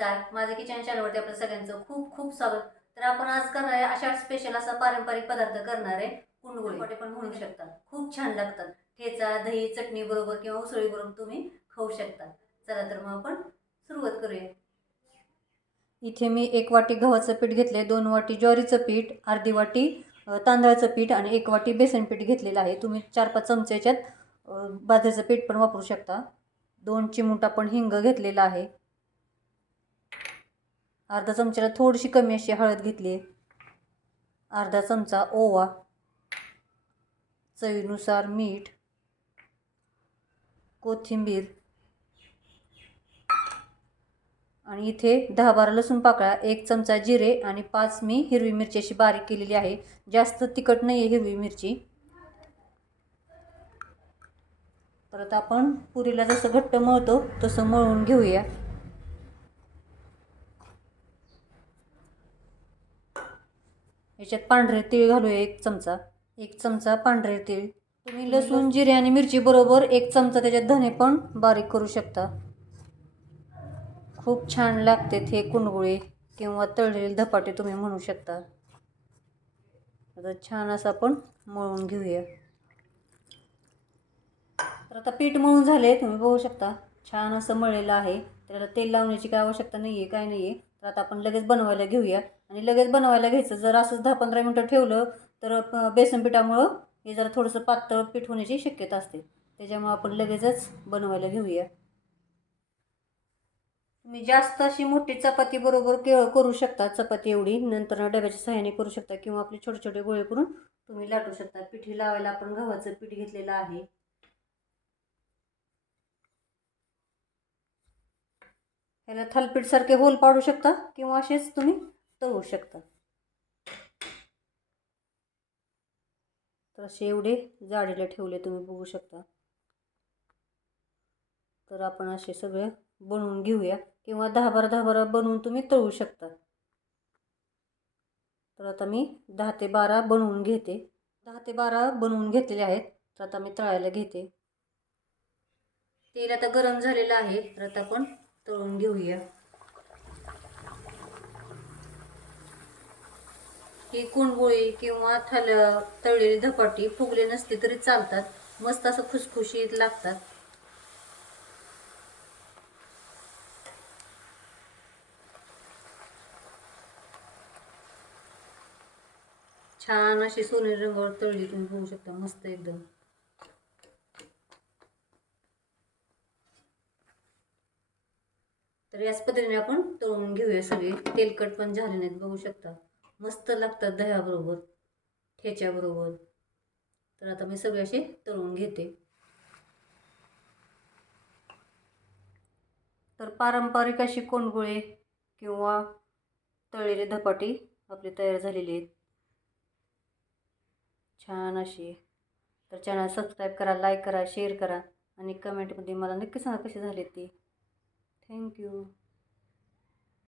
नमस्कार, माझे किचन चॅनलवरती आपल्या सगळ्यांचं खूप खूप स्वागत. तर आपण आज करणार आहे आषाढ स्पेशल असा पारंपरिक पदार्थ करणार आहे. कुंडगुळे पण म्हणू शकता. खूप छान लागतात. ठेचा, दही, चटणी बरोबर किंवा उसळी बरोबर तुम्ही खाऊ शकता. चला तर मग आपण सुरुवात करूया. इथे मी 1 वाटी गव्हाचं पीठ घेतले, 2 वाटी ज्वारीचं पीठ, अर्धी वाटी तांदळाचं पीठ आणि 1 वाटी बेसन पीठ घेतलेलं आहे. तुम्ही 4-5 चमचे याच्यात बाजरीचं पीठ पण वापरू शकता. 2 चिमूट आपण हिंग घेतलेला आहे. अर्धा चमच्याला थोडीशी कमी अशी हळद घेतली आहे. अर्धा चमचा ओवा, चवीनुसार मीठ, कोथिंबीर आणि इथे 10-12 लसूण पाकळ्या, 1 चमचा जिरे आणि 5 मी हिरवी मिरची अशी बारीक केलेली आहे. जास्त तिखट नाही आहे हिरवी मिरची. परत आपण पुरीला जसं घट्ट मळतो तसं मळून घेऊया. याच्यात पांढरे तीळ घालूया 1 चमचा. 1 चमचा पांढरे तीळ. तुम्ही लसूण, जिरे आणि मिरची बरोबर 1 चमचा त्याच्यात धने पण बारीक करू शकता. खूप छान लागते हे कुंडगुळे किंवा तळलेले धपाटे तुम्ही म्हणू शकता. आता छान असं आपण मळून घेऊया. तर आता पीठ मळून झाले, तुम्ही बघू शकता छान असं मळलेलं आहे. त्याला तेल लावण्याची काय आवश्यकता नाही आहे, काय नाही आहे. तर आता आपण लगेच बनवायला घेऊया. आणि लगेच बनवायला घ्यायचं. जर असंच 10-15 मिनटं ठेवलं तर बेसन पिठामुळं हे जरा थोडंसं पातळ पीठ होण्याची शक्यता असते. त्याच्यामुळे आपण लगेचच बनवायला घेऊया. तुम्ही जास्त अशी मोठी चपाती बरोबर करू शकता. चपाती एवढी नंतर डब्याच्या सहाय्याने करू शकता किंवा आपले छोटे छोटे गोळे करून तुम्ही लाटू शकता. पिठी लावायला आपण गव्हाचं पीठ घेतलेलं आहे. ह्याला थालीपीठ सारखे होल पाडू शकता किंवा असेच तुम्ही तळू शकता. तर असे एवढे जाडीला ठेवले तुम्ही बघू शकता. तर आपण असे सगळे बनवून घेऊया किंवा 10-12 बनवून तुम्ही तळू शकता. तर आता मी 10 ते 12 बनवून घेते. 10 ते 12 बनवून घेतलेले आहेत. तर आता मी तळायला घेते. तेल आता गरम झालेलं आहे. तर आता आपण तळून घेऊया. ही कुंडगुळी किंवा तळलेली धपाटी फुगले नसते तरी चालतात. मस्त असं खुसखुशीत लागतात. छान अशी सोनेरी रंगावर तळली तुम्ही बघू शकता. मस्त एकदम. तर याच पद्धतीने आपण तळून घेऊया सगळे. तेलकट पण झाले नाहीत बघू शकता. मस्त लागतात दह्याबरोबर, ठेच्याबरोबर. तर आता मी सगळे असे तळून घेते. तर पारंपरिक अशी कुंडगुळे किंवा तळलेले धपाटी आपली तयार झालेली आहेत. छान अशी. तर चॅनल सबस्क्राईब करा, लाईक करा, शेअर करा आणि कमेंटमध्ये मला नक्की सांगा कसे झाले ते. थँक्यू.